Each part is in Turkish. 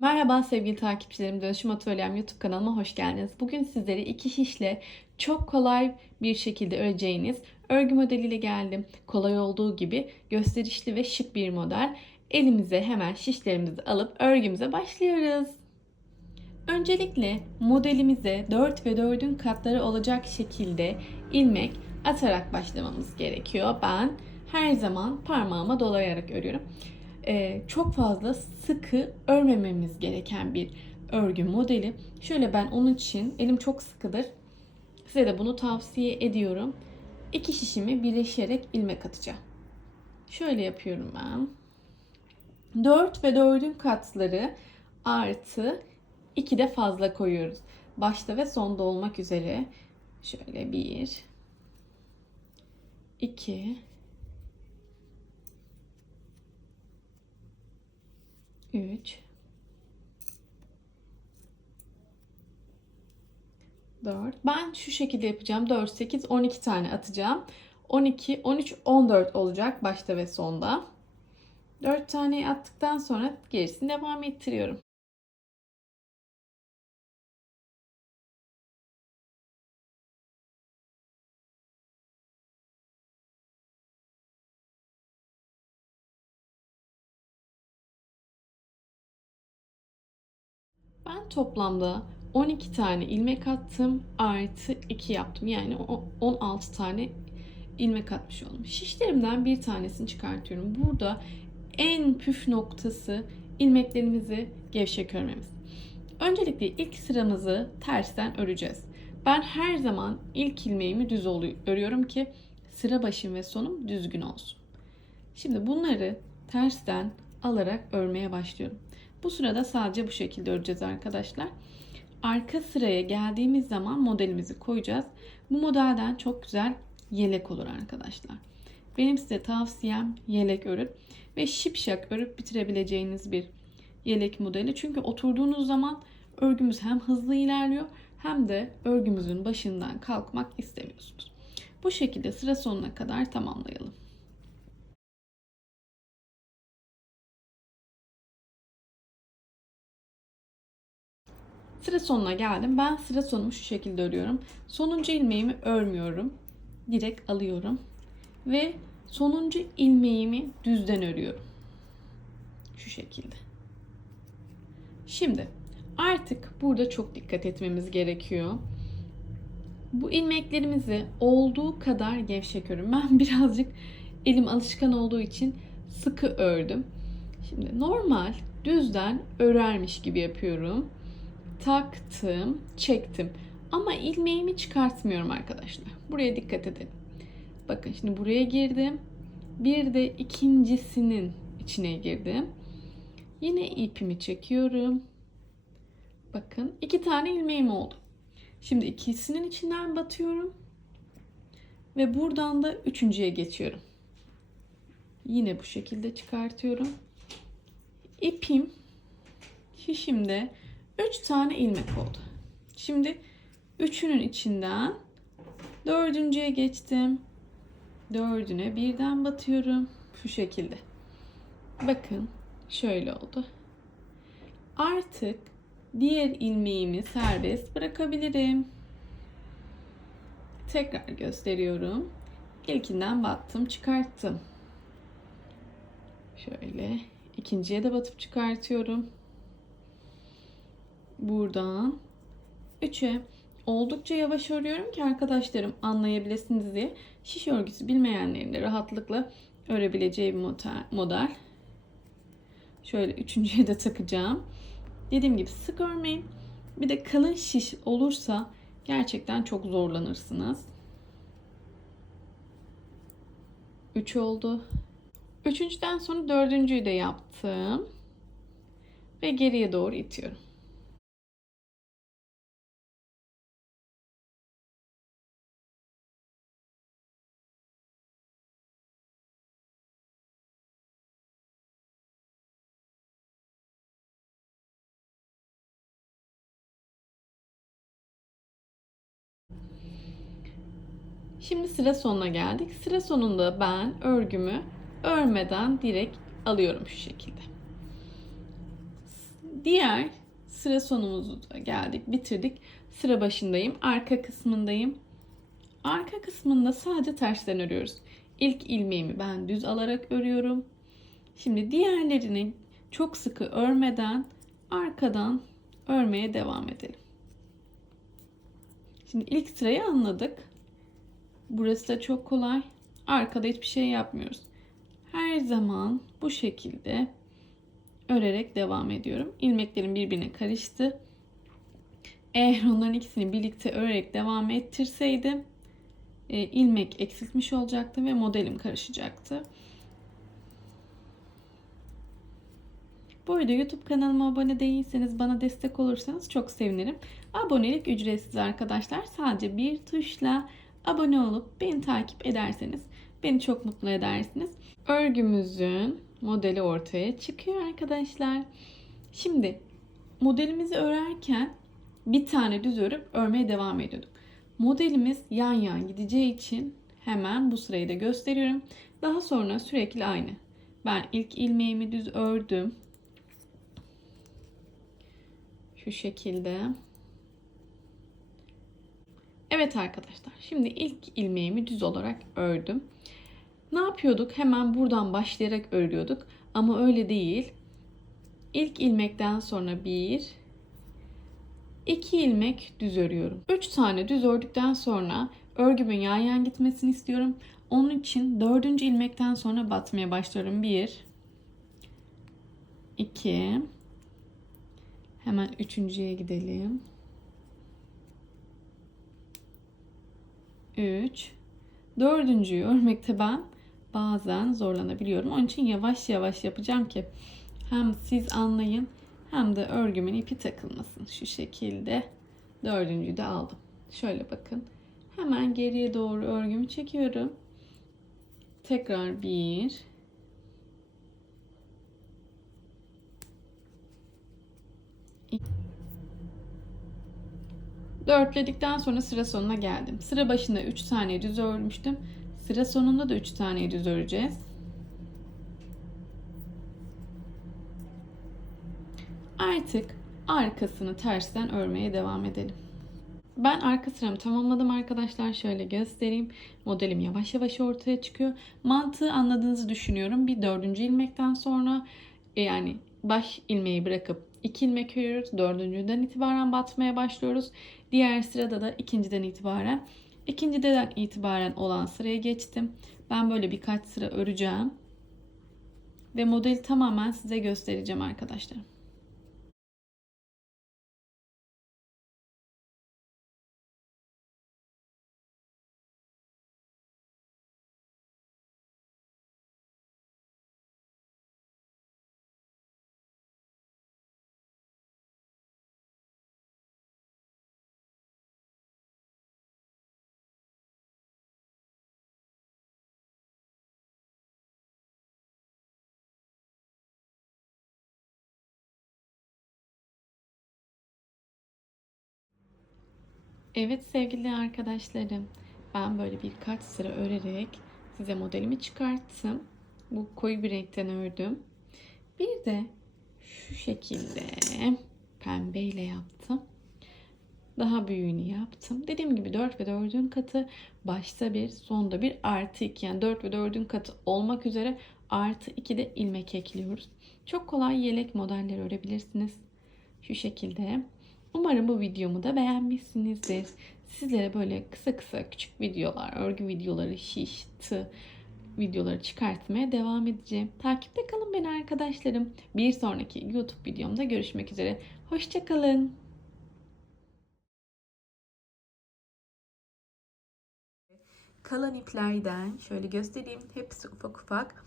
Merhaba sevgili takipçilerim, Dönüşüm Atölyem YouTube kanalıma hoş geldiniz. Bugün sizlere iki şişle çok kolay bir şekilde öreceğiniz örgü modeliyle geldim. Kolay olduğu gibi gösterişli ve şık bir model. Elimize hemen şişlerimizi alıp örgümüze başlıyoruz. Öncelikle modelimize 4 ve 4'ün katları olacak şekilde ilmek atarak başlamamız gerekiyor. Ben her zaman parmağıma dolayarak örüyorum. Ee, çok fazla sıkı örmememiz gereken bir örgü modeli. Şöyle ben onun için elim çok sıkıdır. Size de bunu tavsiye ediyorum. İki şişimi birleşerek ilmek atacağım. Şöyle yapıyorum ben. 4 ve 4'ün katları artı 2 de fazla koyuyoruz. Başta ve sonda olmak üzere. Şöyle 1 2 3 4 Ben şu şekilde yapacağım. 4 8 12 tane atacağım. 12 13 14 olacak başta ve sonda. 4 tane attıktan sonra gerisini devam ettiriyorum. Ben toplamda 12 tane ilmek attım artı 2 yaptım. Yani 16 tane ilmek atmış oldum. Şişlerimden bir tanesini çıkartıyorum. Burada en püf noktası ilmeklerimizi gevşek örmemiz. Öncelikle ilk sıramızı tersten öreceğiz. Ben her zaman ilk ilmeğimi düz örüyorum ki sıra başım ve sonum düzgün olsun. Şimdi bunları tersten alarak örmeye başlıyorum. Bu sırada sadece bu şekilde öreceğiz arkadaşlar. Arka sıraya geldiğimiz zaman modelimizi koyacağız. Bu modelden çok güzel yelek olur arkadaşlar. Benim size tavsiyem yelek örüp ve şipşak örüp bitirebileceğiniz bir yelek modeli. Çünkü oturduğunuz zaman örgümüz hem hızlı ilerliyor hem de örgümüzün başından kalkmak istemiyorsunuz. Bu şekilde sıra sonuna kadar tamamlayalım. Sıra sonuna geldim. Ben sıra sonumu şu şekilde örüyorum. Sonuncu ilmeğimi örmüyorum. Direkt alıyorum. Ve sonuncu ilmeğimi düzden örüyorum. Şu şekilde. Şimdi artık burada çok dikkat etmemiz gerekiyor. Bu ilmeklerimizi olduğu kadar gevşek örün. Ben birazcık elim alışkan olduğu için sıkı ördüm. Şimdi normal düzden örermiş gibi yapıyorum taktım, çektim. Ama ilmeğimi çıkartmıyorum arkadaşlar. Buraya dikkat edin. Bakın şimdi buraya girdim. Bir de ikincisinin içine girdim. Yine ipimi çekiyorum. Bakın iki tane ilmeğim oldu. Şimdi ikisinin içinden batıyorum. Ve buradan da üçüncüye geçiyorum. Yine bu şekilde çıkartıyorum. İpim şişimde 3 tane ilmek oldu. Şimdi üçünün içinden dördüncüye geçtim. Dördüne birden batıyorum. Şu şekilde. Bakın şöyle oldu. Artık diğer ilmeğimi serbest bırakabilirim. Tekrar gösteriyorum. İlkinden battım, çıkarttım. Şöyle ikinciye de batıp çıkartıyorum buradan 3'e oldukça yavaş örüyorum ki arkadaşlarım anlayabilirsiniz diye. Şiş örgüsü bilmeyenlerin de rahatlıkla örebileceği bir model. Şöyle üçüncüye de takacağım. Dediğim gibi sık örmeyin. Bir de kalın şiş olursa gerçekten çok zorlanırsınız. 3 oldu. Üçüncüden sonra dördüncüyü de yaptım. Ve geriye doğru itiyorum. Şimdi sıra sonuna geldik. Sıra sonunda ben örgümü örmeden direkt alıyorum şu şekilde. Diğer sıra sonumuzu da geldik, bitirdik. Sıra başındayım, arka kısmındayım. Arka kısmında sadece tersten örüyoruz. İlk ilmeğimi ben düz alarak örüyorum. Şimdi diğerlerini çok sıkı örmeden arkadan örmeye devam edelim. Şimdi ilk sırayı anladık. Burası da çok kolay. Arkada hiçbir şey yapmıyoruz. Her zaman bu şekilde örerek devam ediyorum. İlmeklerim birbirine karıştı. Eğer onların ikisini birlikte örerek devam ettirseydim e, ilmek eksiltmiş olacaktı ve modelim karışacaktı. Bu arada YouTube kanalıma abone değilseniz bana destek olursanız çok sevinirim. Abonelik ücretsiz arkadaşlar. Sadece bir tuşla abone olup beni takip ederseniz beni çok mutlu edersiniz. Örgümüzün modeli ortaya çıkıyor arkadaşlar. Şimdi modelimizi örerken bir tane düz örüp örmeye devam ediyorduk. Modelimiz yan yan gideceği için hemen bu sırayı da gösteriyorum. Daha sonra sürekli aynı. Ben ilk ilmeğimi düz ördüm. Şu şekilde. Evet arkadaşlar. Şimdi ilk ilmeğimi düz olarak ördüm. Ne yapıyorduk? Hemen buradan başlayarak örüyorduk. Ama öyle değil. İlk ilmekten sonra bir, iki ilmek düz örüyorum. Üç tane düz ördükten sonra örgümün yan yan gitmesini istiyorum. Onun için dördüncü ilmekten sonra batmaya başlıyorum. Bir, iki, hemen üçüncüye gidelim. Üç, dördüncüyü örmekte ben bazen zorlanabiliyorum. Onun için yavaş yavaş yapacağım ki hem siz anlayın hem de örgümün ipi takılmasın. Şu şekilde dördüncüyü de aldım. Şöyle bakın. Hemen geriye doğru örgümü çekiyorum. Tekrar bir, Dörtledikten sonra sıra sonuna geldim. Sıra başında 3 tane düz örmüştüm. Sıra sonunda da 3 tane düz öreceğiz. Artık arkasını tersten örmeye devam edelim. Ben arka sıramı tamamladım arkadaşlar. Şöyle göstereyim. Modelim yavaş yavaş ortaya çıkıyor. Mantığı anladığınızı düşünüyorum. Bir dördüncü ilmekten sonra e, yani baş ilmeği bırakıp iki ilmek örüyoruz. Dördüncüden itibaren batmaya başlıyoruz. Diğer sırada da ikinciden itibaren İkinciden itibaren olan sıraya geçtim. Ben böyle birkaç sıra öreceğim. Ve modeli tamamen size göstereceğim arkadaşlar. Evet sevgili arkadaşlarım, ben böyle birkaç sıra örerek size modelimi çıkarttım. Bu koyu bir renkten ördüm. Bir de şu şekilde pembeyle yaptım. Daha büyüğünü yaptım. Dediğim gibi 4 ve 4'ün katı başta bir, sonda bir artı 2. Yani 4 ve 4'ün katı olmak üzere artı 2 de ilmek ekliyoruz. Çok kolay yelek modelleri örebilirsiniz. Şu şekilde. Umarım bu videomu da beğenmişsinizdir. Sizlere böyle kısa kısa küçük videolar, örgü videoları, şiş, tığ videoları çıkartmaya devam edeceğim. Takipte kalın beni arkadaşlarım. Bir sonraki YouTube videomda görüşmek üzere. Hoşçakalın. Kalan iplerden şöyle göstereyim. Hepsi ufak ufak.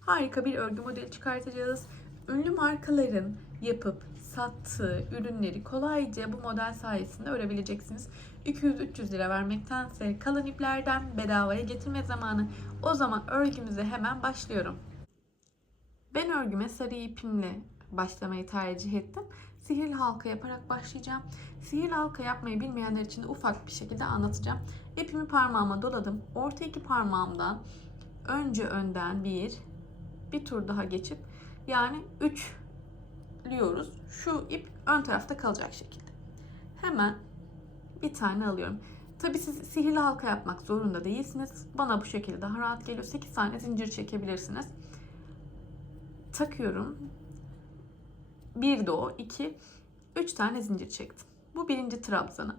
Harika bir örgü modeli çıkartacağız. Ünlü markaların yapıp sattığı ürünleri kolayca bu model sayesinde örebileceksiniz. 200-300 lira vermektense kalan iplerden bedavaya getirme zamanı. O zaman örgümüze hemen başlıyorum. Ben örgüme sarı ipimle başlamayı tercih ettim. Sihirli halka yaparak başlayacağım. Sihirli halka yapmayı bilmeyenler için de ufak bir şekilde anlatacağım. İpimi parmağıma doladım. Orta iki parmağımdan önce önden bir, bir tur daha geçip yani 3 sabitleyiyoruz. Şu ip ön tarafta kalacak şekilde. Hemen bir tane alıyorum. Tabi siz sihirli halka yapmak zorunda değilsiniz. Bana bu şekilde daha rahat geliyor. 8 tane zincir çekebilirsiniz. Takıyorum. Bir de o. iki. Üç tane zincir çektim. Bu birinci trabzanı.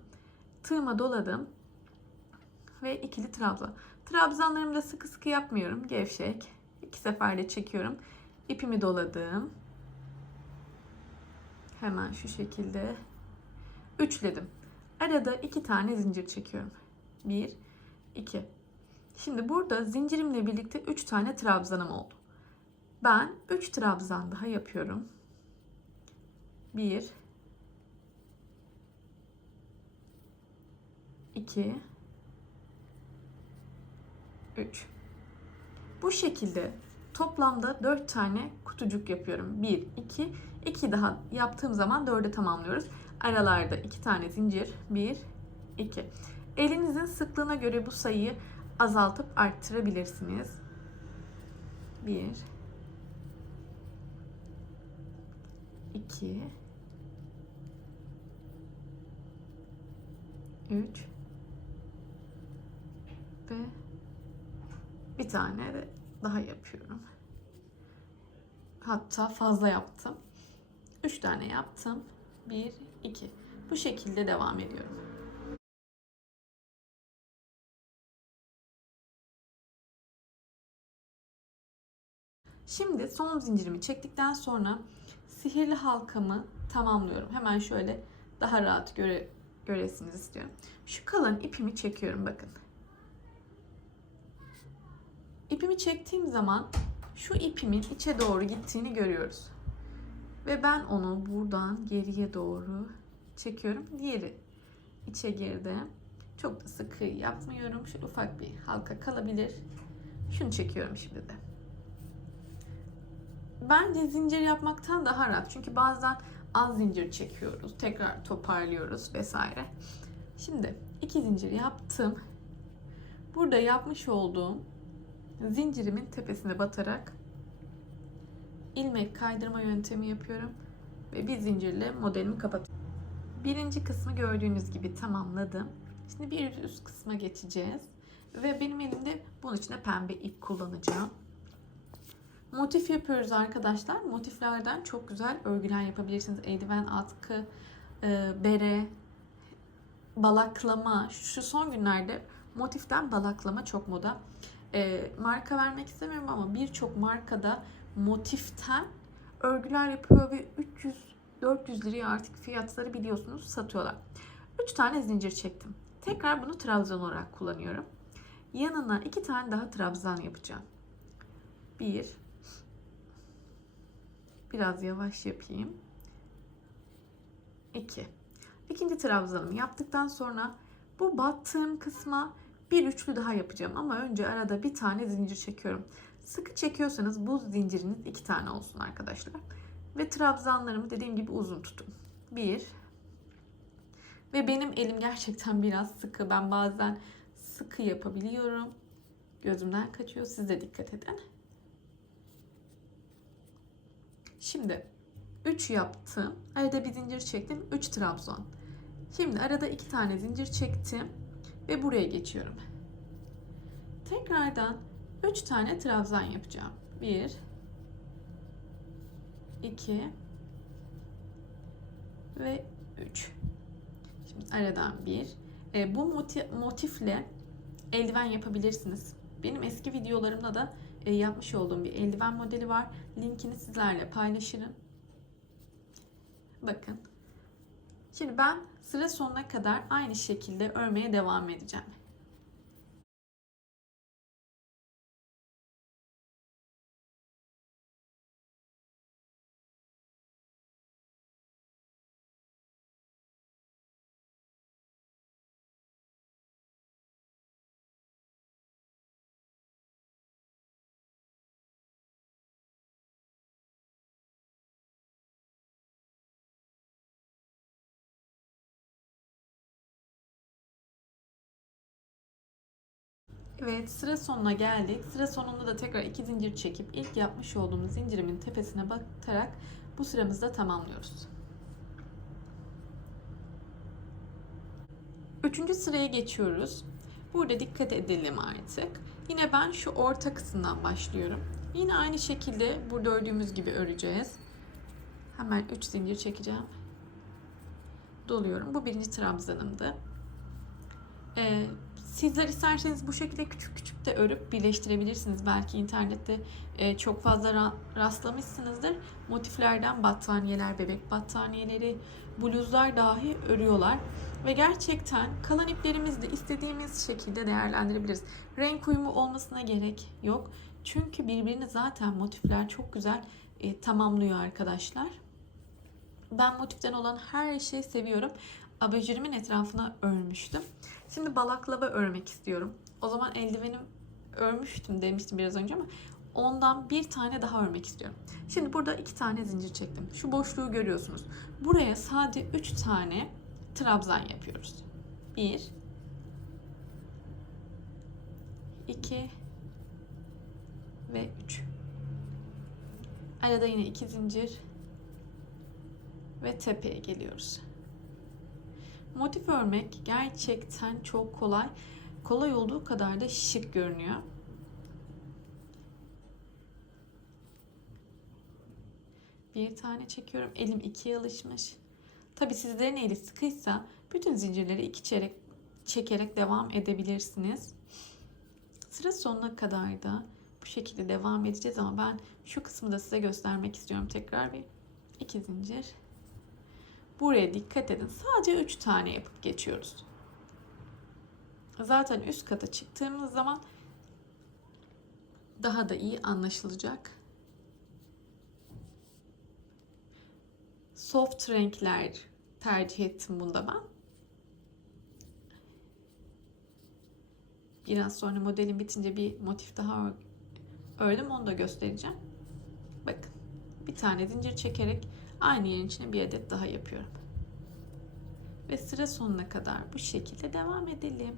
Tığıma doladım. Ve ikili trabzan. Trabzanlarımı da sıkı sıkı yapmıyorum. Gevşek. İki seferde çekiyorum. İpimi doladım. Hemen şu şekilde üçledim. Arada iki tane zincir çekiyorum. Bir, iki. Şimdi burada zincirimle birlikte üç tane trabzanım oldu. Ben üç trabzan daha yapıyorum. Bir, iki, üç. Bu şekilde toplamda 4 tane kutucuk yapıyorum. 1, 2, 2 daha yaptığım zaman 4'e tamamlıyoruz. Aralarda 2 tane zincir. 1, 2. Elinizin sıklığına göre bu sayıyı azaltıp arttırabilirsiniz. 1 2 3 ve bir tane de daha yapıyorum. Hatta fazla yaptım. 3 tane yaptım. 1 2. Bu şekilde devam ediyorum. Şimdi son zincirimi çektikten sonra sihirli halkamı tamamlıyorum. Hemen şöyle daha rahat göre, göresiniz istiyorum. Şu kalan ipimi çekiyorum bakın. İpimi çektiğim zaman şu ipimin içe doğru gittiğini görüyoruz. Ve ben onu buradan geriye doğru çekiyorum. Diğeri içe girdi. Çok da sıkı yapmıyorum. Şöyle ufak bir halka kalabilir. Şunu çekiyorum şimdi de. Bence zincir yapmaktan daha rahat. Çünkü bazen az zincir çekiyoruz. Tekrar toparlıyoruz vesaire. Şimdi iki zincir yaptım. Burada yapmış olduğum zincirimin tepesine batarak ilmek kaydırma yöntemi yapıyorum ve bir zincirle modelimi kapatıyorum. Birinci kısmı gördüğünüz gibi tamamladım. Şimdi bir üst kısma geçeceğiz ve benim elimde bunun için pembe ip kullanacağım. Motif yapıyoruz arkadaşlar. Motiflerden çok güzel örgüler yapabilirsiniz. Eldiven, atkı, e, bere, balaklama. Şu son günlerde motiften balaklama çok moda. E, marka vermek istemiyorum ama birçok markada motiften örgüler yapıyor ve 300-400 liraya artık fiyatları biliyorsunuz satıyorlar. 3 tane zincir çektim. Tekrar bunu trabzan olarak kullanıyorum. Yanına 2 tane daha trabzan yapacağım. 1 Biraz yavaş yapayım. 2 İkinci trabzanımı yaptıktan sonra bu battığım kısma bir üçlü daha yapacağım ama önce arada bir tane zincir çekiyorum. Sıkı çekiyorsanız bu zinciriniz iki tane olsun arkadaşlar. Ve trabzanlarımı dediğim gibi uzun tutun. Bir. Ve benim elim gerçekten biraz sıkı. Ben bazen sıkı yapabiliyorum. Gözümden kaçıyor. Siz de dikkat edin. Şimdi 3 yaptım. Arada bir zincir çektim. 3 trabzan. Şimdi arada 2 tane zincir çektim ve buraya geçiyorum. Tekrardan 3 tane trabzan yapacağım. 1 2 ve 3. Şimdi aradan 1. E, bu motif, motifle eldiven yapabilirsiniz. Benim eski videolarımda da e, yapmış olduğum bir eldiven modeli var. Linkini sizlerle paylaşırım. Bakın. Şimdi ben sıra sonuna kadar aynı şekilde örmeye devam edeceğim. Evet sıra sonuna geldik. Sıra sonunda da tekrar iki zincir çekip ilk yapmış olduğum zincirimin tepesine batarak Bu sıramızı da tamamlıyoruz. Üçüncü sıraya geçiyoruz. Burada dikkat edelim artık. Yine ben şu orta kısımdan başlıyorum. Yine aynı şekilde burada ördüğümüz gibi öreceğiz. Hemen 3 zincir çekeceğim. Doluyorum. Bu birinci trabzanımdı. Ee, sizler isterseniz bu şekilde küçük küçük de örüp birleştirebilirsiniz. Belki internette e, çok fazla ra- rastlamışsınızdır. Motiflerden battaniyeler, bebek battaniyeleri, bluzlar dahi örüyorlar. Ve gerçekten kalan iplerimizi de istediğimiz şekilde değerlendirebiliriz. Renk uyumu olmasına gerek yok. Çünkü birbirini zaten motifler çok güzel e, tamamlıyor arkadaşlar. Ben motiften olan her şeyi seviyorum. Abajurimin etrafına örmüştüm. Şimdi balaklava örmek istiyorum. O zaman eldivenim örmüştüm demiştim biraz önce ama ondan bir tane daha örmek istiyorum. Şimdi burada iki tane zincir çektim. Şu boşluğu görüyorsunuz. Buraya sadece üç tane trabzan yapıyoruz. Bir, iki ve üç. Arada yine iki zincir ve tepeye geliyoruz. Motif örmek gerçekten çok kolay. Kolay olduğu kadar da şık görünüyor. Bir tane çekiyorum. Elim ikiye alışmış. Tabi sizlerin eli sıkıysa bütün zincirleri iki çeyrek çekerek devam edebilirsiniz. Sıra sonuna kadar da bu şekilde devam edeceğiz ama ben şu kısmı da size göstermek istiyorum tekrar bir iki zincir Buraya dikkat edin. Sadece 3 tane yapıp geçiyoruz. Zaten üst kata çıktığımız zaman daha da iyi anlaşılacak. Soft renkler tercih ettim bunda ben. Biraz sonra modelin bitince bir motif daha ördüm. Onu da göstereceğim. Bir tane zincir çekerek Aynı yerin içine bir adet daha yapıyorum. Ve sıra sonuna kadar bu şekilde devam edelim.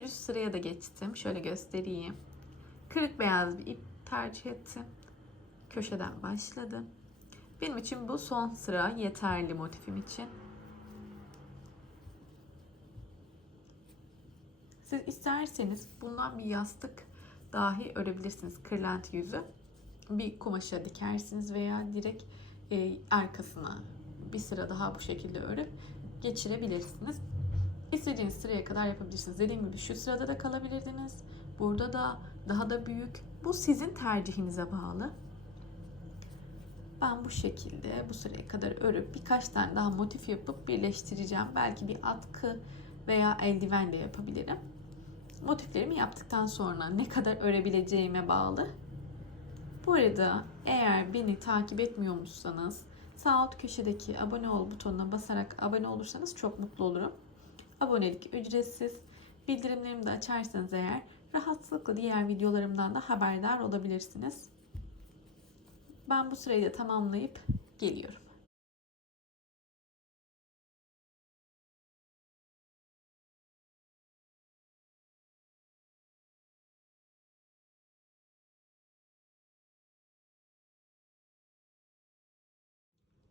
Üst sıraya da geçtim. Şöyle göstereyim. Kırık beyaz bir ip tercih ettim. Köşeden başladım. Benim için bu son sıra yeterli motifim için. Siz isterseniz bundan bir yastık dahi örebilirsiniz. Kırlent yüzü. Bir kumaşa dikersiniz veya direkt e, arkasına bir sıra daha bu şekilde örüp geçirebilirsiniz. İstediğiniz sıraya kadar yapabilirsiniz. Dediğim gibi şu sırada da kalabilirdiniz. Burada da daha da büyük. Bu sizin tercihinize bağlı. Ben bu şekilde bu sıraya kadar örüp birkaç tane daha motif yapıp birleştireceğim. Belki bir atkı veya eldiven de yapabilirim. Motiflerimi yaptıktan sonra ne kadar örebileceğime bağlı. Bu arada eğer beni takip etmiyormuşsanız sağ alt köşedeki abone ol butonuna basarak abone olursanız çok mutlu olurum. Abonelik ücretsiz. Bildirimlerimi de açarsanız eğer rahatlıkla diğer videolarımdan da haberdar olabilirsiniz. Ben bu sırayı da tamamlayıp geliyorum.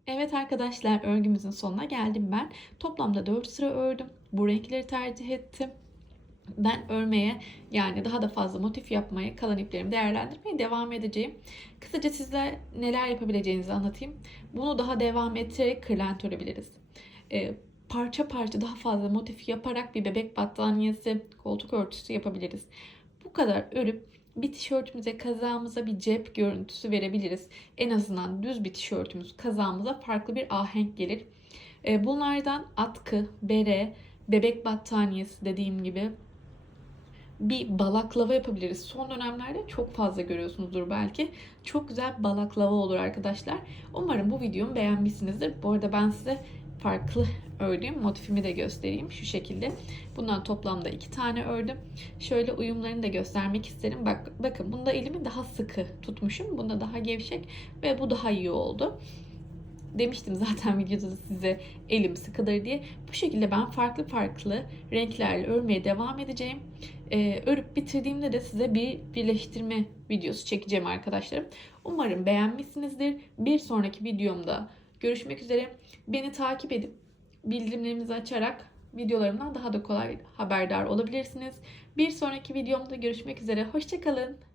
Evet arkadaşlar örgümüzün sonuna geldim ben. Toplamda 4 sıra ördüm. Bu renkleri tercih ettim ben örmeye yani daha da fazla motif yapmaya, kalan iplerimi değerlendirmeye devam edeceğim. Kısaca size neler yapabileceğinizi anlatayım. Bunu daha devam ettirerek kırlent örebiliriz. Ee, parça parça daha fazla motif yaparak bir bebek battaniyesi, koltuk örtüsü yapabiliriz. Bu kadar örüp bir tişörtümüze, kazağımıza bir cep görüntüsü verebiliriz. En azından düz bir tişörtümüz, kazağımıza farklı bir ahenk gelir. Ee, bunlardan atkı, bere, bebek battaniyesi dediğim gibi bir balaklava yapabiliriz. Son dönemlerde çok fazla görüyorsunuzdur belki. Çok güzel balaklava olur arkadaşlar. Umarım bu videomu beğenmişsinizdir. Bu arada ben size farklı ördüğüm motifimi de göstereyim. Şu şekilde. Bundan toplamda iki tane ördüm. Şöyle uyumlarını da göstermek isterim. Bak, bakın bunda elimi daha sıkı tutmuşum. Bunda daha gevşek ve bu daha iyi oldu. Demiştim zaten videoda da size elim sıkılır diye. Bu şekilde ben farklı farklı renklerle örmeye devam edeceğim. Ee, örüp bitirdiğimde de size bir birleştirme videosu çekeceğim arkadaşlarım. Umarım beğenmişsinizdir. Bir sonraki videomda görüşmek üzere. Beni takip edip bildirimlerinizi açarak videolarımdan daha da kolay haberdar olabilirsiniz. Bir sonraki videomda görüşmek üzere. Hoşçakalın.